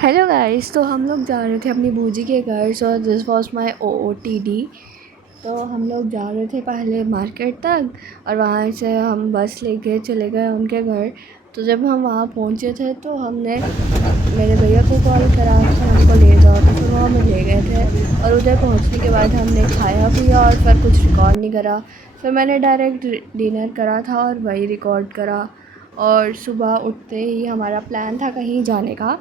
Hello guys, तो हम लोग जा रहे थे अपनी बूजी के घर। So this was my OOTD। तो हम लोग जा रहे थे पहले मार्केट तक और वहाँ से हम बस लेके चले गए उनके घर। तो जब हम वहाँ पहुँचे थे तो हमने मेरे भैया को कॉल करा कि हमको ले जाओ, तो फिर वो हमें ले गए थे। और उधर पहुँचने के बाद हमने खाया पिया और फिर कुछ रिकॉर्ड नहीं करा। फिर मैंने डायरेक्ट डिनर करा था और वही रिकॉर्ड करा। और सुबह उठते ही हमारा प्लान था कहीं जाने का,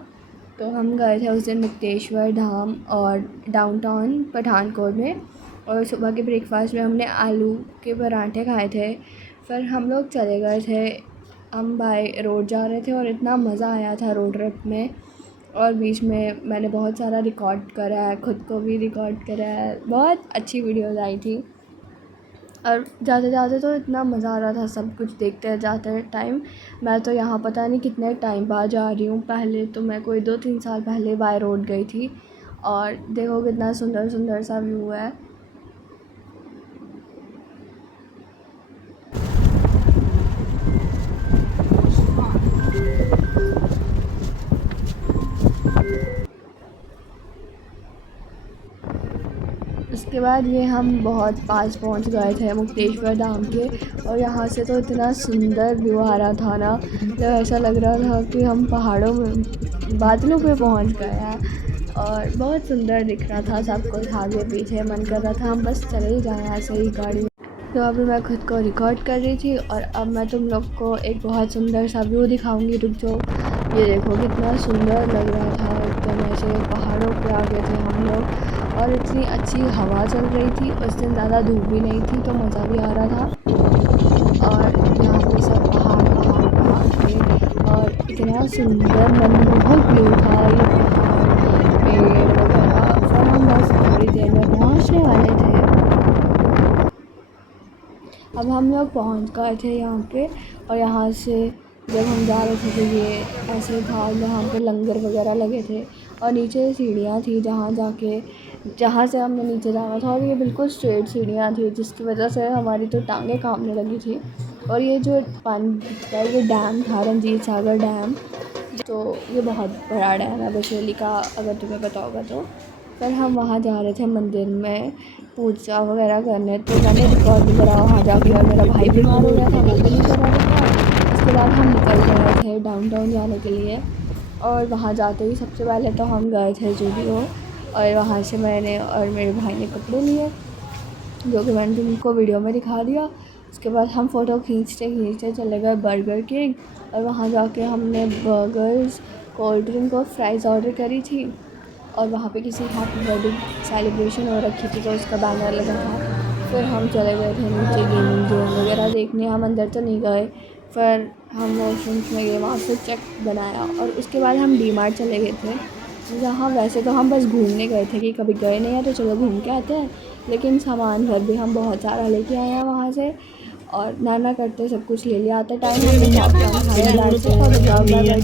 तो हम गए थे उस दिन मुक्तेश्वर धाम और डाउनटाउन पठानकोट में। और सुबह के ब्रेकफास्ट में हमने आलू के पराठे खाए थे। फिर हम लोग चले गए थे, हम बाय रोड जा रहे थे और इतना मज़ा आया था रोड ट्रिप में। और बीच में मैंने बहुत सारा रिकॉर्ड करा है, ख़ुद को भी रिकॉर्ड करा है, बहुत अच्छी वीडियोज़ आई थी। और जाते जाते तो इतना मज़ा आ रहा था सब कुछ देखते जाते टाइम। मैं तो यहाँ पता नहीं कितने टाइम बाद जा रही हूँ। पहले तो मैं कोई 2-3 साल पहले बाय रोड गई थी। और देखो कितना सुंदर सुंदर सा व्यू है। उसके बाद ये हम बहुत पास पहुंच गए थे मुक्तेश्वर धाम के। और यहाँ से तो इतना सुंदर व्यू आ रहा था ना, तो ऐसा लग रहा था कि हम पहाड़ों में, बादलों पे पहुंच गए हैं। और बहुत सुंदर दिख रहा था सब कुछ, आगे पीछे मन कर रहा था हम बस चले ही जाएँ ऐसे ही गाड़ी में। तो अभी मैं खुद को रिकॉर्ड कर रही थी और अब मैं तुम लोग को एक बहुत सुंदर सा व्यू दिखाऊंगी। रुक जाओ, ये देखो कितना सुंदर लग रहा था। एकदम ऐसे पहाड़ों पे आ गए थे हम लोग और इतनी अच्छी हवा चल रही थी। उस दिन ज़्यादा धूप भी नहीं थी तो मज़ा भी आ रहा था। और यहाँ पे सब पहाड़ पहाड़ पहाड़ थे और इतना सुंदर मनमोहक व्यू था। ये पहाड़ पेड़ वगैरह। फिर हम बस थोड़ी देर में पहुँचने वाले थे। अब हम लोग पहुँच गए थे यहाँ पे। और यहाँ से जब हम जा रहे थे तो ये ऐसे था, जहाँ पे लंगर वगैरह लगे थे और नीचे सीढ़ियाँ थी जहाँ से हमने नीचे जाना था। और ये बिल्कुल स्ट्रेट सीढ़ियाँ थी जिसकी वजह से हमारी तो टांगें कांपने लगी थी। और ये जो पानी दिखता है ये डैम था, रंजीत सागर डैम। तो ये बहुत बड़ा डैम है बशेली का, अगर तुम्हें पता होगा तो। फिर हम वहाँ जा रहे थे मंदिर में पूजा वगैरह करने, तो मैंने रिकॉर्ड भी करा वहाँ जाके। और मेरा भाई बीमार हो गया था, वो भी नहीं करा रिकॉर्ड। उसके बाद हम निकल गए थे डाउनटाउन जाने के लिए। और वहाँ जाते ही सबसे पहले तो हम गए थे ज़ूडियो और वहाँ से मैंने और मेरे भाई ने कपड़े लिए, जो कि मैंने तुमको वीडियो में दिखा दिया। उसके बाद हम फ़ोटो खींचते खींचते चले गए बर्गर किंग और वहाँ जाके हमने बर्गर्स, कोल्ड ड्रिंक और फ्राइज़ ऑर्डर करी थी। और वहाँ पे किसी हैप्पी बर्थडे सेलिब्रेशन हो रखी थी तो उसका बैनर लगा था। फिर हम चले गए थे नीचे गेमिंग जोन वगैरह देखने, हम अंदर तो नहीं गए। फिर हम वॉशरूम्स में गए, वहाँ से चेक बनाया और उसके बाद हम डी-मार्ट चले गए थे, जहाँ वैसे तो हम बस घूमने गए थे कि कभी गए नहीं हैं तो चलो घूम के आते हैं। लेकिन सामान भर भी हम बहुत सारा लेके आए हैं वहाँ से। और ना करते सब कुछ ले लिया। आते टाइम हमने पॉपकॉर्न खाया, that's it for the vlog. Bye bye.